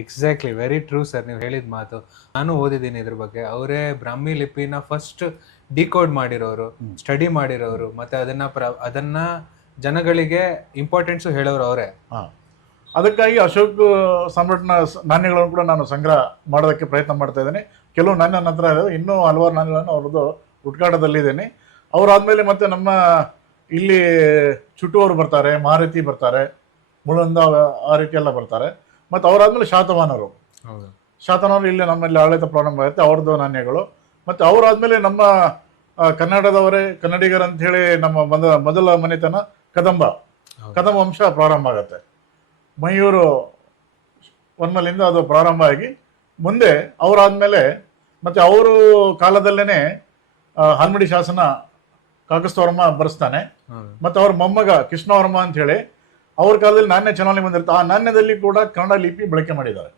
Exactly, very true sir. ನೀವು ಹೇಳಿದ ಮಾತು ನಾನು ಓದಿದ್ದೀನಿ ಇದ್ರ ಬಗ್ಗೆ. ಅವರೇ ಬ್ರಾಹ್ಮಿ ಲಿಪಿನ ಫಸ್ಟ್ ಡಿಕೋಡ್ ಮಾಡಿರೋರು, ಸ್ಟಡಿ ಮಾಡಿರೋರು, ಮತ್ತೆ ಅದನ್ನ ಜನಗಳಿಗೆ ಇಂಪಾರ್ಟೆನ್ಸು ಹೇಳೋರು ಅವರೇ. ಅದಕ್ಕಾಗಿ ಅಶೋಕ್ ಸಾಮ್ರಾಟ್ನ ನಾಣ್ಯಗಳನ್ನು ಕೂಡ ನಾನು ಸಂಗ್ರಹ ಮಾಡೋದಕ್ಕೆ ಪ್ರಯತ್ನ ಮಾಡ್ತಾ ಇದ್ದೇನೆ. ಕೆಲವು ನಾಣ್ಯ ನನ್ನ ಹತ್ರ ಇದಾವೆ, ಇನ್ನೂ ಹಲವಾರು ನಾಣ್ಯಗಳನ್ನು ಅವ್ರದ್ದು ಹುಡುಕಾಟದಲ್ಲಿದ್ದೇನೆ. ಅವರಾದ್ಮೇಲೆ ಮತ್ತೆ ನಮ್ಮ ಇಲ್ಲಿ ಚುಟುವರು ಬರ್ತಾರೆ, ಮಾರುತಿ ಬರ್ತಾರೆ, ಮುಳಂದ ಆ ರೀತಿ ಎಲ್ಲ ಬರ್ತಾರೆ. ಮತ್ತು ಅವರಾದ್ಮೇಲೆ ಶಾತವಾಹನರು ಇಲ್ಲೇ ನಮ್ಮಲ್ಲಿ ಆಡಳಿತ ಪ್ರಾರಂಭ ಆಗುತ್ತೆ, ಅವ್ರದ್ದು ನಾಣ್ಯಗಳು. ಮತ್ತು ಅವರಾದ್ಮೇಲೆ ನಮ್ಮ ಕನ್ನಡದವರೇ ಕನ್ನಡಿಗರಂತ ಹೇಳಿ ನಮ್ಮ ಮೊದಲ ಮನೆತನ ಕದಂಬ ವಂಶ ಪ್ರಾರಂಭ ಆಗುತ್ತೆ. ಮಯೂರು ಒನ್ಮಲಿಂದ ಅದು ಪ್ರಾರಂಭ ಆಗಿ ಮುಂದೆ ಅವರಾದ್ಮೇಲೆ ಮತ್ತೆ ಅವರು ಕಾಲದಲ್ಲೇನೆ ಹಲ್ಮಿಡಿ ಶಾಸನ ಕಾಕಸ್ತವರ್ಮ ಬರೆಸ್ತಾನೆ. ಮತ್ತೆ ಅವ್ರ ಮೊಮ್ಮಗ ಕೃಷ್ಣವರ್ಮ ಅಂತ ಹೇಳಿ ಅವ್ರ ಕಾಲದಲ್ಲಿ ನಾಣ್ಯ ಚಲಾವಣೆ ಬಂದಿರುತ್ತೆ. ಆ ನಾಣ್ಯದಲ್ಲಿ ಕೂಡ ಕನ್ನಡ ಲಿಪಿ ಬಳಕೆ ಮಾಡಿದ್ದಾರೆ.